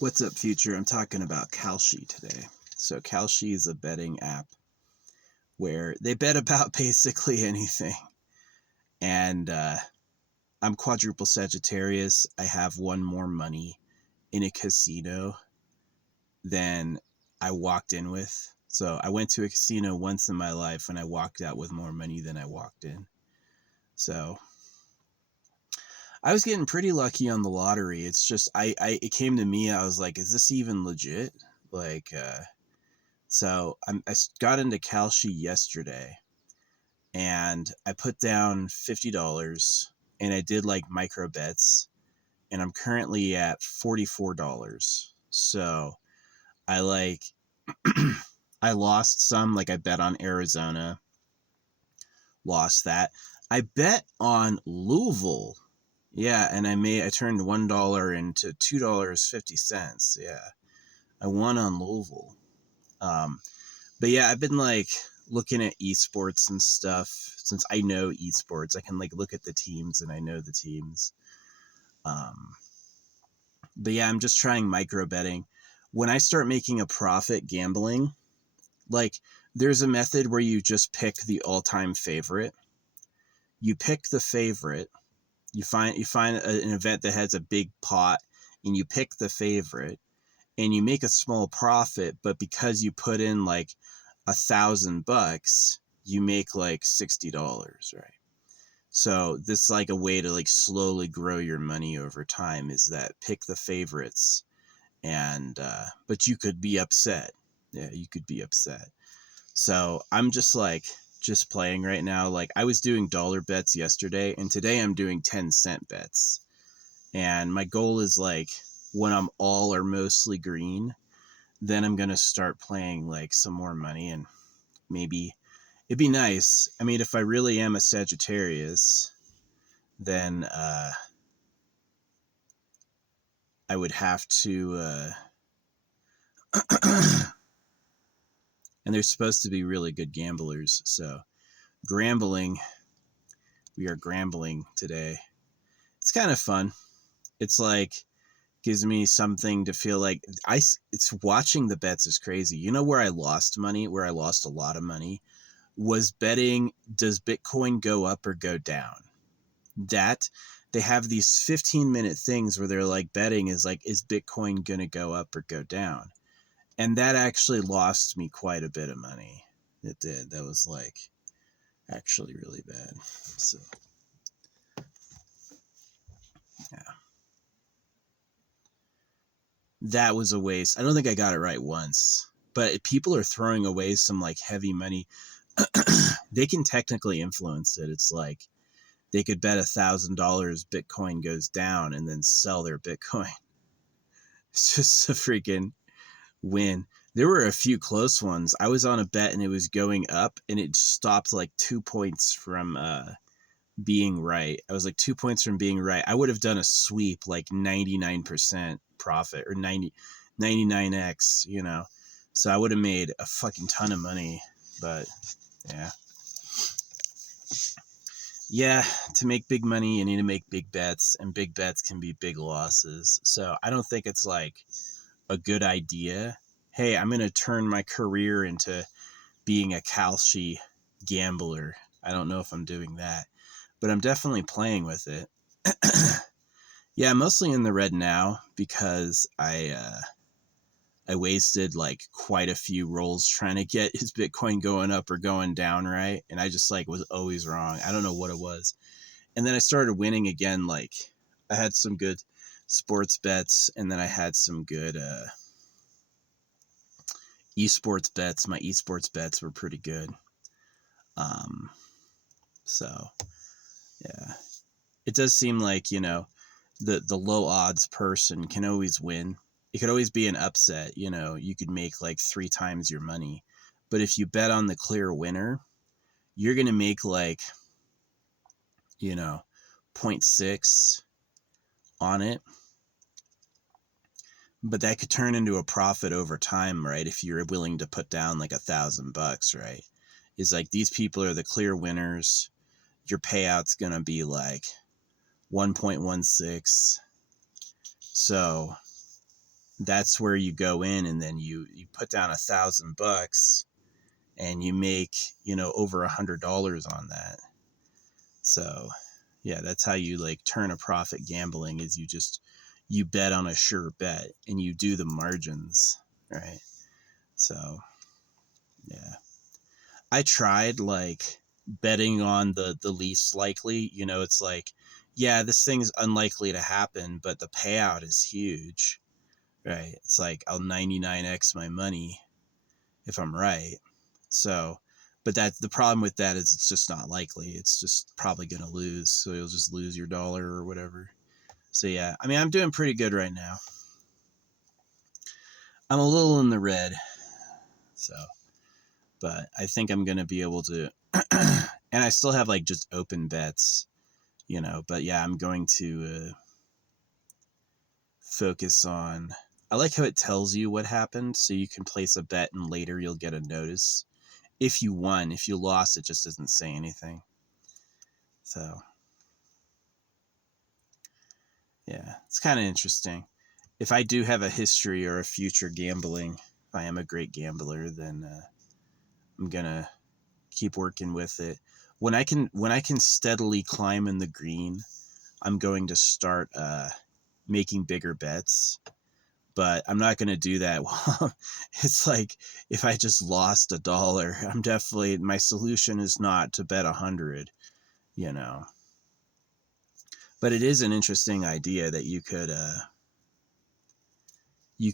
What's up, future? I'm talking about Kalshi today. So Kalshi is a betting app where they bet about basically anything. And I'm quadruple Sagittarius. I have won more money in a casino than I walked in with. So I went to a casino once in my life and I walked out with more money than I walked in. So I was getting pretty lucky on the lottery. It's just it came to me. I was like, is this even legit? So I got into Kalshi yesterday and I put down $50 and I did like micro bets and I'm currently at $44. So I I lost some, like I bet on Arizona, lost that. I bet on Louisville. Yeah, and I turned $1 into $2.50. Yeah. I won on Louisville. But yeah, I've been like looking at esports and stuff since I know esports. I can like look at the teams and I know the teams. But yeah, I'm just trying micro betting. When I start making a profit gambling, like there's a method where you just pick the all-time favorite. You pick the favorite. You find an event that has a big pot and you pick the favorite and you make a small profit, but because you put in like $1,000, you make like $60, right? So this is like a way to like slowly grow your money over time, is that pick the favorites. And but you could be upset. Yeah, you could be upset. So I'm just playing right now. Like I was doing dollar bets yesterday and today I'm doing 10-cent bets. And my goal is like when I'm all or mostly green, then I'm going to start playing like some more money and maybe it'd be nice. I mean, if I really am a Sagittarius, then I would have to and they're supposed to be really good gamblers. So grambling, we are grambling today. It's kind of fun. It's like gives me something to feel like it's watching the bets is crazy. You know where I lost money, where I lost a lot of money, was betting, does Bitcoin go up or go down? That they have these 15-minute things where they're like betting is like, is Bitcoin going to go up or go down? And that actually lost me quite a bit of money. It did. That was like actually really bad. So yeah. That was a waste. I don't think I got it right once, but people are throwing away some like heavy money. They can technically influence it. It's like they could bet $1,000 Bitcoin goes down and then sell their Bitcoin. It's just a freaking win. There were a few close ones. I was on a bet and it was going up and it stopped like 2 points from being right. I was like 2 points from being right. I would have done a sweep, like 99% profit or 99x, you know. So I would have made a fucking ton of money. But yeah. Yeah, to make big money, you need to make big bets, and big bets can be big losses. So I don't think it's like a good idea. Hey, I'm going to turn my career into being a Kalshi gambler. I don't know if I'm doing that, but I'm definitely playing with it. Yeah, I'm mostly in the red now because I wasted like quite a few rolls trying to get his Bitcoin going up or going down, right? And I just like was always wrong. I don't know what it was. And then I started winning again. Like I had some good sports bets and then I had some good esports bets. My esports bets were pretty good. So yeah, it does seem like, you know, the low odds person can always win. It could always be an upset, you know, you could make like 3 times your money. But if you bet on the clear winner, you're going to make like, you know, 0.6 on it. But that could turn into a profit over time, right? If you're willing to put down like $1,000, right? Is like these people are the clear winners. Your payout's going to be like 1.16. So that's where you go in, and then you put down $1,000 and you make, over $100 on that. So yeah, that's how you like turn a profit gambling, is you bet on a sure bet and you do the margins, right? So yeah, I tried like betting on the least likely. It's like, yeah, this thing's unlikely to happen, but the payout is huge, right? It's like I'll 99x my money if I'm right. So, but that's the problem with that, is it's just not likely. It's just probably going to lose. So you'll just lose your dollar or whatever. So yeah, I mean, I'm doing pretty good right now. I'm a little in the red. So, but I think I'm going to be able to, and I still have like just open bets, but yeah, I'm going to focus on, I like how it tells you what happened. So you can place a bet and later you'll get a notice. If you won, if you lost, it just doesn't say anything. So yeah, it's kind of interesting. If I do have a history or a future gambling, if I am a great gambler, then I'm gonna keep working with it. When I can steadily climb in the green, I'm going to start making bigger bets. But I'm not going to do that. It's like if I just lost $1, my solution is not to bet 100, you know. But it is an interesting idea that you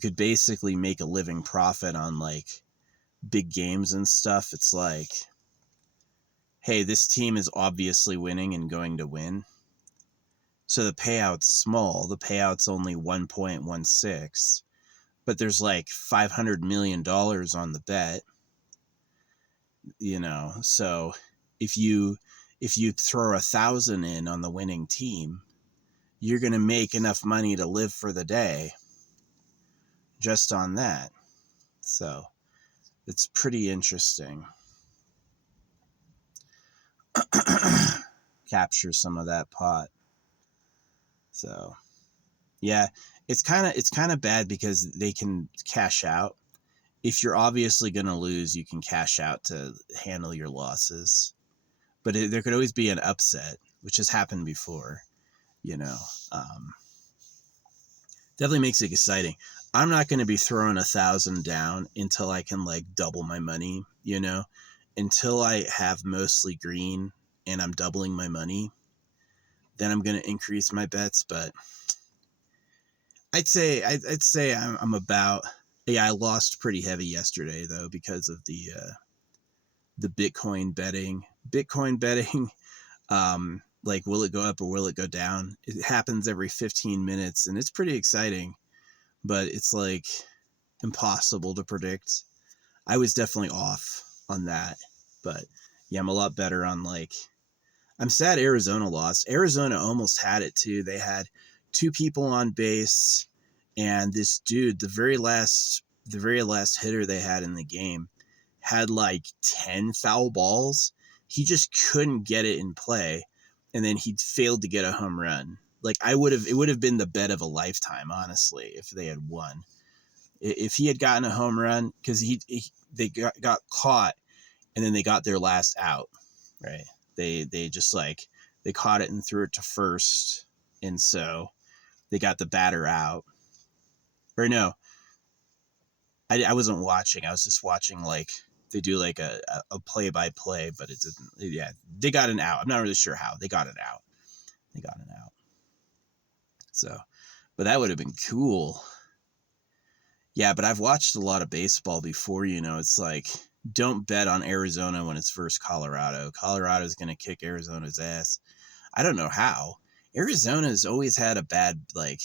could basically make a living profit on like big games and stuff. It's like, hey, this team is obviously winning and going to win. So the payout's small. The payout's only 1.16, but there's like $500 million on the bet, So if you throw 1,000 in on the winning team, you're going to make enough money to live for the day just on that. So it's pretty interesting. Capture some of that pot. So yeah, it's kind of bad because they can cash out. If you're obviously going to lose, you can cash out to handle your losses. But there could always be an upset, which has happened before, you know. Definitely makes it exciting. I'm not going to be throwing 1,000 down until I can like double my money, until I have mostly green and I'm doubling my money. Then I'm going to increase my bets. But I'd say I'm about, yeah, I lost pretty heavy yesterday though because of the Bitcoin betting. Like, will it go up or will it go down? It happens every 15 minutes and it's pretty exciting, but it's like impossible to predict. I was definitely off on that, but yeah, I'm a lot better on like, I'm sad Arizona lost. Arizona almost had it too. They had two people on base, and this dude, the very last hitter they had in the game, had like 10 foul balls. He just couldn't get it in play, and then he failed to get a home run. Like it would have been the bet of a lifetime, honestly, if they had won. If he had gotten a home run, because they got caught, and then they got their last out, right? They just like they caught it and threw it to first, and so they got the batter out. Or no, I wasn't watching. I was just watching like they do like a play by play, but it didn't. Yeah, they got an out. I'm not really sure how they got it out. They got it out. So, but that would have been cool. Yeah, but I've watched a lot of baseball before. It's like, don't bet on Arizona when it's versus Colorado. Colorado's going to kick Arizona's ass. I don't know how. Arizona's always had a bad, like,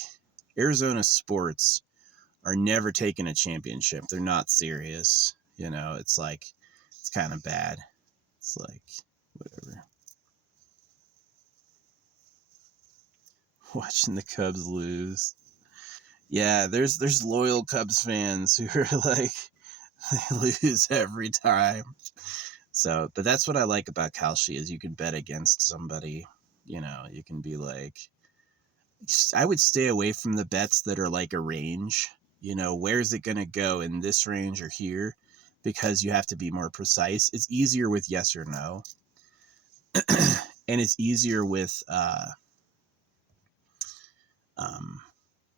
Arizona sports are never taking a championship. They're not serious. It's like, it's kind of bad. It's like, whatever. Watching the Cubs lose. Yeah, there's loyal Cubs fans who are like, they lose every time. So, but that's what I like about Kalshi, is you can bet against somebody. You can be like, I would stay away from the bets that are like a range. you know, where's it going to go in this range or here, because you have to be more precise. It's easier with yes or no. And it's easier with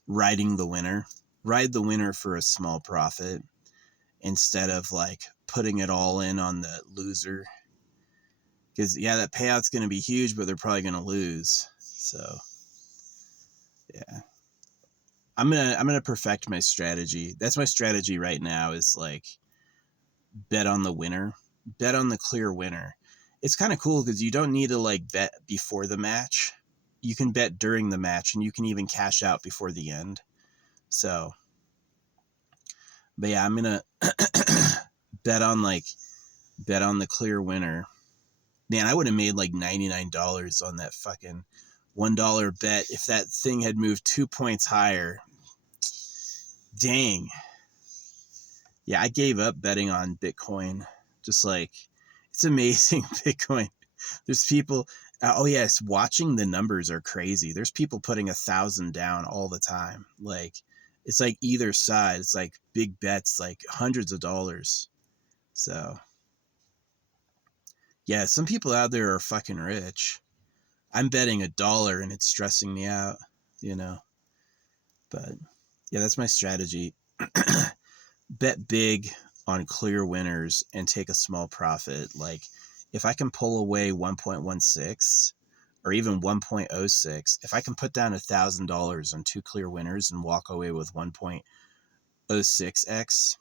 riding the winner. Ride the winner for a small profit instead of like putting it all in on the loser. Because yeah, that payout's going to be huge, but they're probably going to lose. So yeah, I'm gonna perfect my strategy. That's my strategy right now. Is like bet on the winner, bet on the clear winner. It's kind of cool because you don't need to like bet before the match. You can bet during the match, and you can even cash out before the end. So, but yeah, I'm gonna bet on the clear winner. Man, I would have made like $99 on that fucking $1 bet if that thing had moved 2 points higher. Dang. Yeah, I gave up betting on Bitcoin. Just like, it's amazing. Bitcoin. There's people, oh yes, watching the numbers are crazy. There's people putting 1,000 down all the time. Like, it's like either side. It's like big bets, like hundreds of dollars. So, yeah, some people out there are fucking rich. I'm betting $1 and it's stressing me out, you know. But yeah, that's my strategy. Bet big on clear winners and take a small profit. Like if I can pull away 1.16 or even 1.06, if I can put down $1,000 on 2 clear winners and walk away with 1.06x,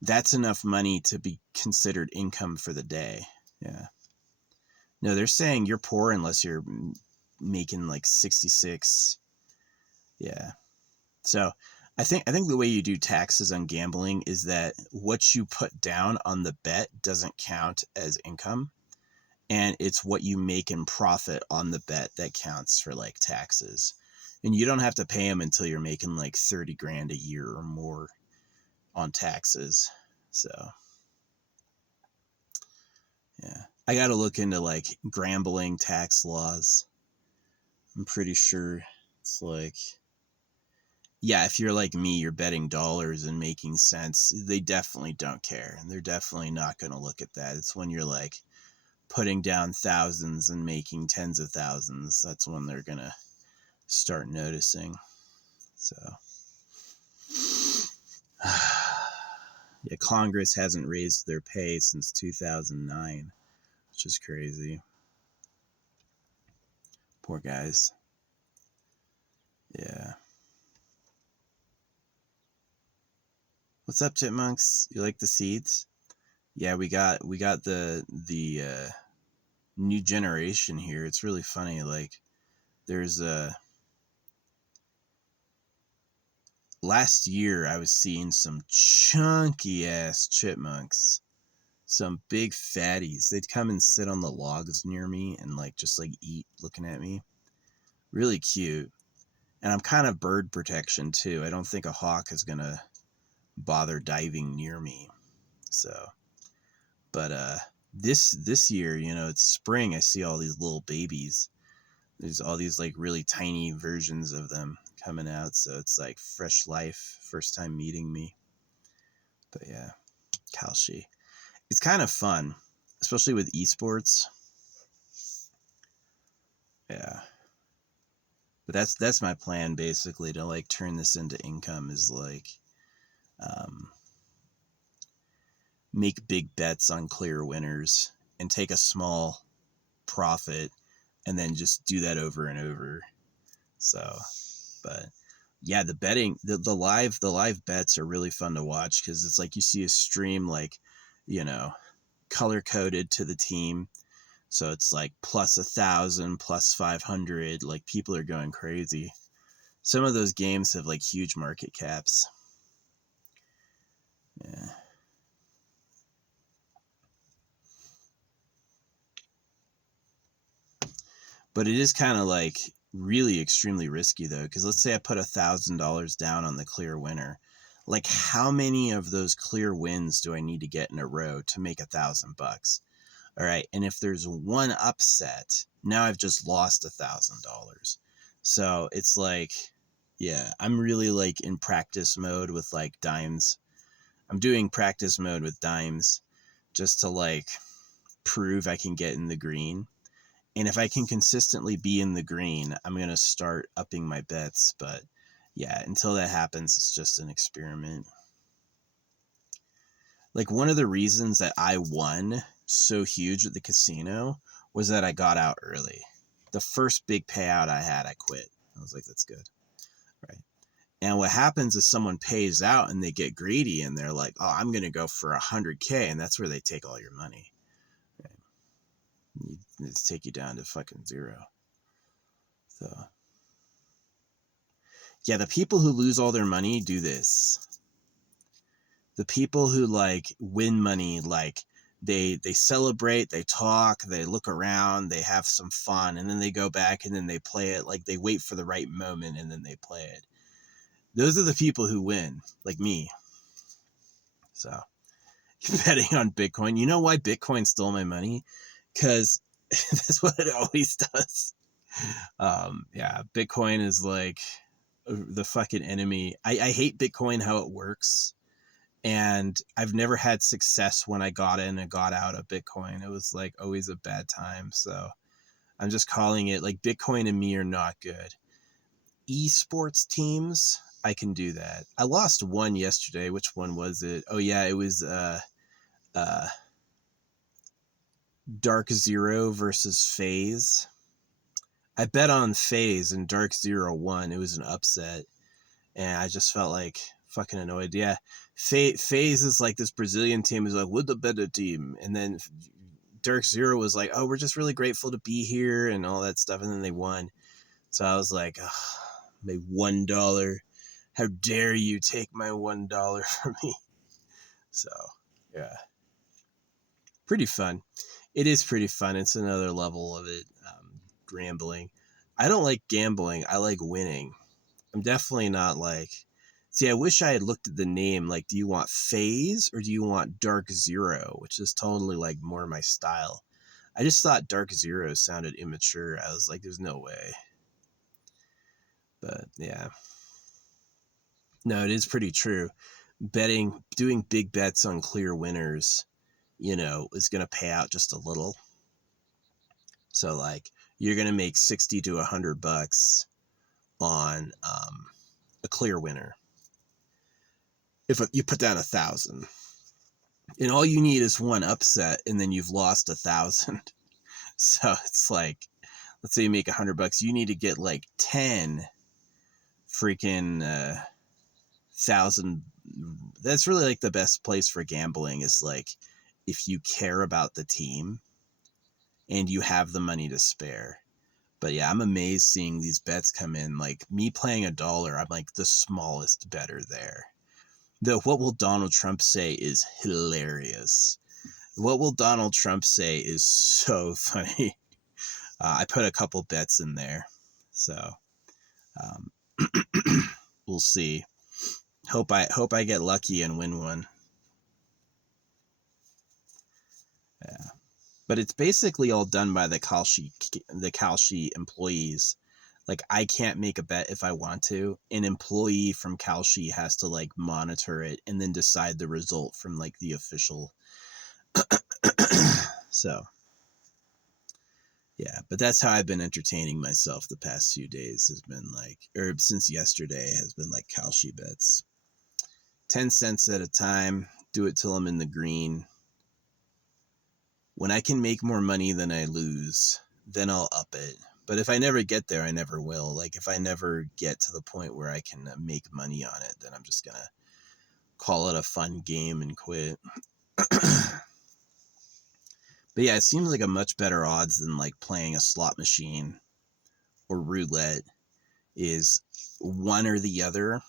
that's enough money to be considered income for the day. Yeah. No, they're saying you're poor unless you're making like 66. Yeah. So I think the way you do taxes on gambling is that what you put down on the bet doesn't count as income, and it's what you make in profit on the bet that counts for like taxes. And you don't have to pay them until you're making like 30 grand a year or more on taxes. So yeah, I got to look into like gambling tax laws. I'm pretty sure it's like, yeah, if you're like me, you're betting dollars and making cents, they definitely don't care. And they're definitely not going to look at that. It's when you're like putting down thousands and making tens of thousands, that's when they're going to start noticing. So, yeah, Congress hasn't raised their pay since 2009, which is crazy. Poor guys. Yeah. What's up, chipmunks? You like the seeds? Yeah, we got the new generation here. It's really funny. Like there's last year I was seeing some chunky ass chipmunks, some big fatties. They'd come and sit on the logs near me and like just like eat, looking at me. Really cute. And I'm kind of bird protection too. I don't think a hawk is gonna bother diving near me. So, but this year, you know, it's spring. I see all these little babies. There's all these like really tiny versions of them coming out. So it's like fresh life, first time meeting me. But yeah, Kalshi. It's kind of fun, especially with esports. Yeah. But that's my plan basically, to like turn this into income, is like make big bets on clear winners and take a small profit and then just do that over and over. So, but yeah, the betting, the live bets are really fun to watch, because it's like you see a stream like, you know, color coded to the team. So it's like plus 1,000, plus 500. Like people are going crazy. Some of those games have like huge market caps. Yeah. But it is kind of like really extremely risky though, because let's say I put $1,000 down on the clear winner. Like how many of those clear wins do I need to get in a row to make $1,000? All right, and if there's one upset, now I've just lost $1,000. So it's like, Yeah, I'm really like in practice mode with like dimes. I'm doing practice mode with dimes just to like prove I can get in the green. And if I can consistently be in the green, I'm going to start upping my bets. But yeah, until that happens, it's just an experiment. Like one of the reasons that I won so huge at the casino was that I got out early. The first big payout I had, I quit. I was like, that's good. Right. And what happens is someone pays out and they get greedy and they're like, oh, I'm going to go for 100K. And that's where they take all your money. Right. It's take you down to fucking zero. So, yeah, the people who lose all their money do this. The people who like win money, like they celebrate, they talk, they look around, they have some fun, and then they go back and then they play it. Like they wait for the right moment and then they play it. Those are the people who win, like me. So betting on Bitcoin. You know why Bitcoin stole my money? Because that's what it always does. Yeah, Bitcoin is like the fucking enemy. I hate Bitcoin, how it works. And I've never had success when I got in and got out of Bitcoin. It was like always a bad time. So I'm just calling it like Bitcoin and me are not good. Esports teams, I can do that. I lost one yesterday. Which one was it? Oh yeah, it was uh Dark Zero versus FaZe. I bet on FaZe and Dark Zero won. It was an upset. And I just felt like fucking annoyed. Yeah, FaZe is like this Brazilian team is like, we're the better team. And then Dark Zero was like, oh, we're just really grateful to be here and all that stuff. And then they won. So I was like, oh, my $1. How dare you take my $1 from me? So, yeah. Pretty fun. It is pretty fun. It's another level of it. Gambling. I don't like gambling. I like winning. I'm definitely not like. See, I wish I had looked at the name. Like, do you want FaZe or do you want Dark Zero? Which is totally like more my style. I just thought Dark Zero sounded immature. I was like, there's no way. But yeah. No, it is pretty true. Doing big bets on clear winners, is going to pay out just a little. So like, you're going to make 60 to $100 on a clear winner. If you put down 1,000, and all you need is one upset, and then you've lost 1,000. So it's like, let's say you make $100, you need to get like 10 freaking 1,000. That's really like the best place for gambling is like if you care about the team and you have the money to spare. But yeah, I'm amazed seeing these bets come in. Like me playing $1, I'm like the smallest bettor there. Though what will Donald Trump say is hilarious. What will Donald Trump say is so funny. I put a couple bets in there. So we'll see. Hope I get lucky and win one. Yeah. But it's basically all done by the Kalshi employees. Like I can't make a bet if I want to. An employee from Kalshi has to like monitor it and then decide the result from like the official. So yeah, but that's how I've been entertaining myself the past few days has been like, or since yesterday has been like Kalshi bets. 10 cents at a time, do it till I'm in the green. When I can make more money than I lose, then I'll up it. But if I never get there, I never will. Like if I never get to the point where I can make money on it, then I'm just going to call it a fun game and quit. But yeah, it seems like a much better odds than like playing a slot machine or roulette is one or the other.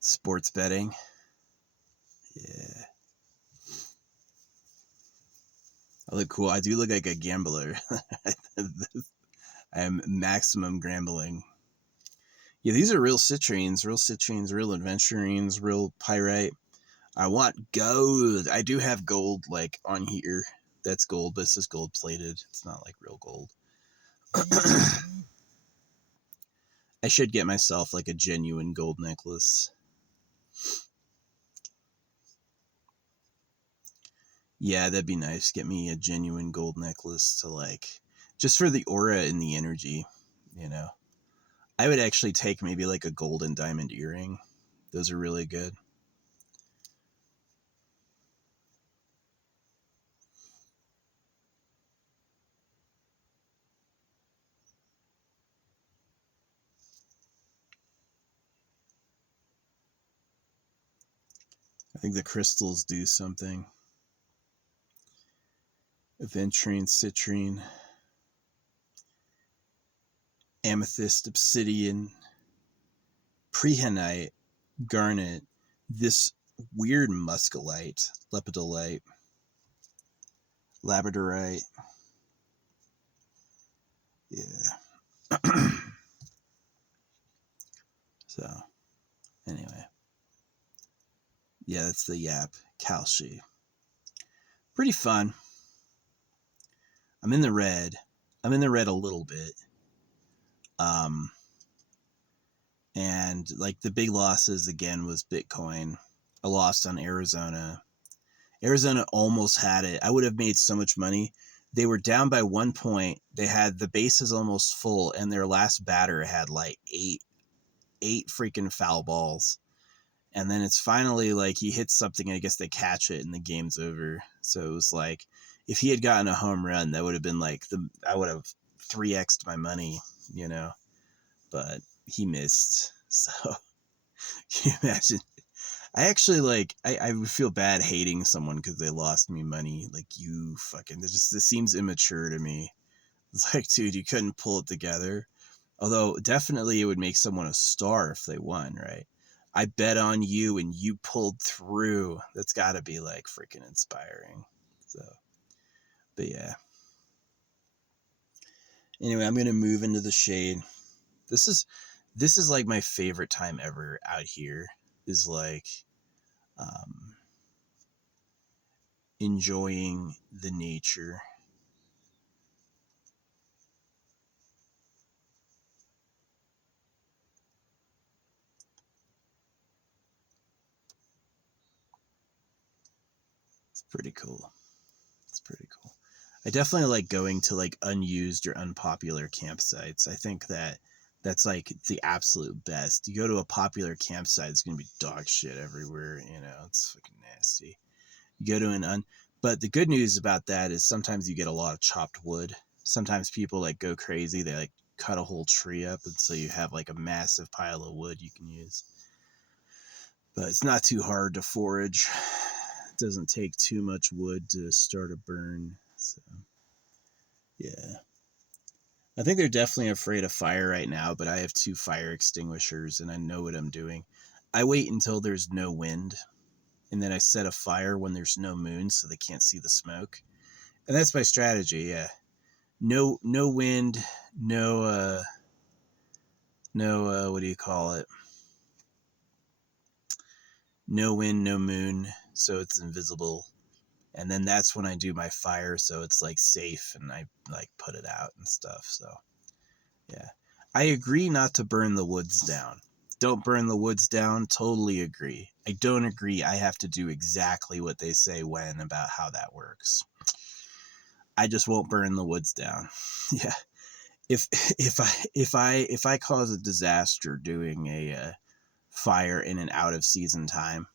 Sports betting. Yeah. I look cool. I do look like a gambler. I am maximum gambling. Yeah, these are real citrines, real aventurines, real pyrite. I want gold. I do have gold like on here. That's gold, but it's just gold plated. It's not like real gold. I should get myself like a genuine gold necklace. Yeah, that'd be nice. Get me a genuine gold necklace to like, just for the aura and the energy, you know. I would actually take maybe like a gold and diamond earring. Those are really good. I think the crystals do something. Aventurine, citrine, amethyst, obsidian, prehenite, garnet, this weird muscalite, lepidolite, labradorite. Yeah. So, anyway. Yeah, that's the Yap. Kalshi. Pretty fun. I'm in the red. I'm in the red a little bit. Um, and like the big losses again was Bitcoin. I lost on Arizona. Arizona almost had it. I would have made so much money. They were down by 1 point. They had the bases almost full, and their last batter had like eight freaking foul balls. And then it's finally like he hits something, and I guess they catch it, and the game's over. So it was like, if he had gotten a home run, that would have been like I would have 3x'd my money, you know. But he missed. So can you imagine? I actually like I would feel bad hating someone because they lost me money. Like, you fucking, this seems immature to me. It's like, dude, you couldn't pull it together. Although definitely it would make someone a star if they won, right? I bet on you and you pulled through. That's got to be like freaking inspiring. So, but yeah. Anyway, I'm gonna move into the shade. This is like my favorite time ever out here. Is like, um, enjoying the nature. It's pretty cool. It's pretty cool. I definitely like going to like unused or unpopular campsites. I think that's like the absolute best. You go to a popular campsite, it's gonna be dog shit everywhere. You know, it's fucking nasty. You go to but the good news about that is sometimes you get a lot of chopped wood. Sometimes people like go crazy. They like cut a whole tree up, and so you have like a massive pile of wood you can use. But it's not too hard to forage. It doesn't take too much wood to start a burn. So yeah. I think they're definitely afraid of fire right now, but I have 2 fire extinguishers and I know what I'm doing. I wait until there's no wind, and then I set a fire when there's no moon so they can't see the smoke. And that's my strategy, yeah. No wind, no what do you call it? No wind, no moon, so it's invisible. And then that's when I do my fire, so it's like safe, and I like put it out and stuff. So yeah, I agree not to burn the woods down. Don't burn the woods down. Totally agree. I don't agree I have to do exactly what they say when about how that works. I just won't burn the woods down. Yeah. If if I cause a disaster doing a fire in an out of season time,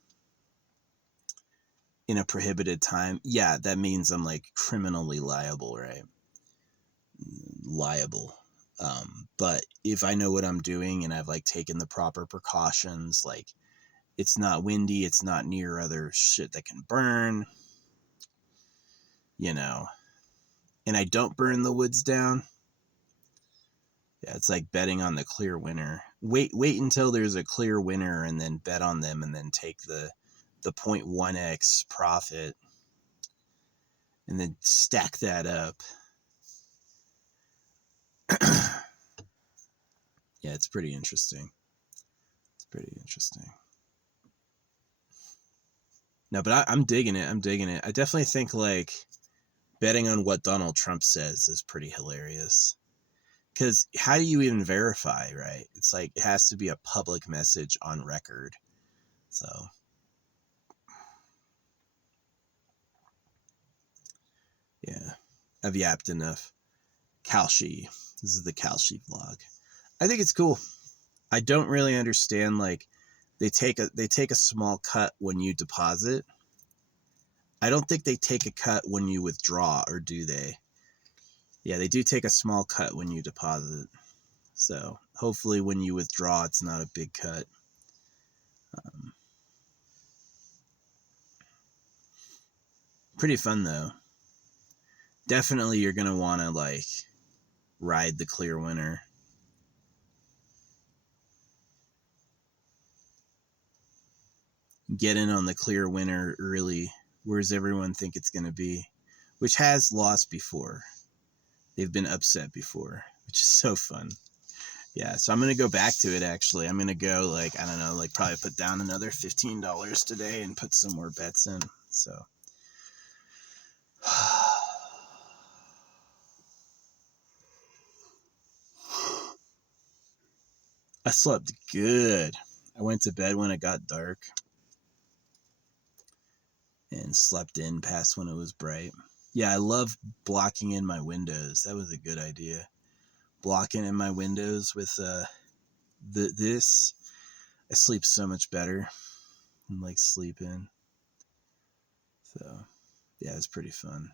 in a prohibited time, yeah, that means I'm like criminally liable, right? Liable. But if I know what I'm doing and I've like taken the proper precautions, like it's not windy, it's not near other shit that can burn, you know, and I don't burn the woods down, yeah, it's like betting on the clear winner. Wait until there's a clear winner and then bet on them, and then take the 0.1x profit and then stack that up. Yeah, it's pretty interesting. It's pretty interesting. No, but I'm digging it. I'm digging it. I definitely think like betting on what Donald Trump says is pretty hilarious. Because how do you even verify, right? It's like it has to be a public message on record. So, yeah, I've yapped enough. Kalshi. This is the Kalshi vlog. I think it's cool. I don't really understand, like, they take a small cut when you deposit. I don't think they take a cut when you withdraw, or do they? Yeah, they do take a small cut when you deposit. So hopefully when you withdraw, it's not a big cut. Pretty fun though. Definitely you're going to want to like ride the clear winner. Get in on the clear winner early. Whereas everyone think it's going to be, which has lost before. They've been upset before, which is so fun. Yeah, so I'm going to go back to it actually. I'm going to go like, I don't know, like probably put down another $15 today and put some more bets in. So I slept good. I went to bed when it got dark and slept in past when it was bright. Yeah, I love blocking in my windows. That was a good idea. Blocking in my windows with this. I sleep so much better and like sleep in. So yeah, it's pretty fun.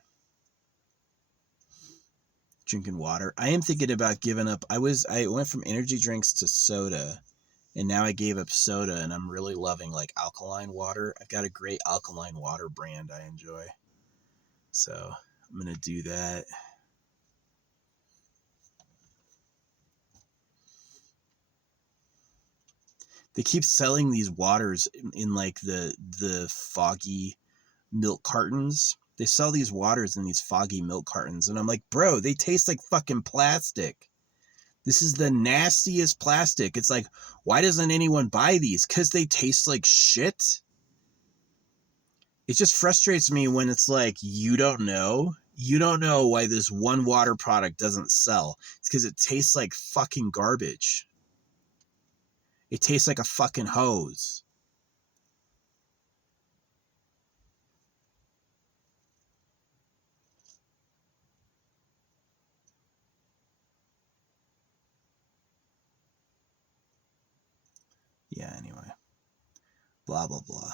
Drinking water. I am thinking about giving up. I went from energy drinks to soda, and now I gave up soda, and I'm really loving like alkaline water. I've got a great alkaline water brand I enjoy. So I'm going to do that. They keep selling these waters in like the foggy milk cartons. They sell these waters in these foggy milk cartons, and I'm like, bro, they taste like fucking plastic. This is the nastiest plastic. It's like, why doesn't anyone buy these? Because they taste like shit. It just frustrates me when it's like, you don't know. You don't know why this one water product doesn't sell. It's because it tastes like fucking garbage. It tastes like a fucking hose. Yeah, anyway. Blah, blah, blah.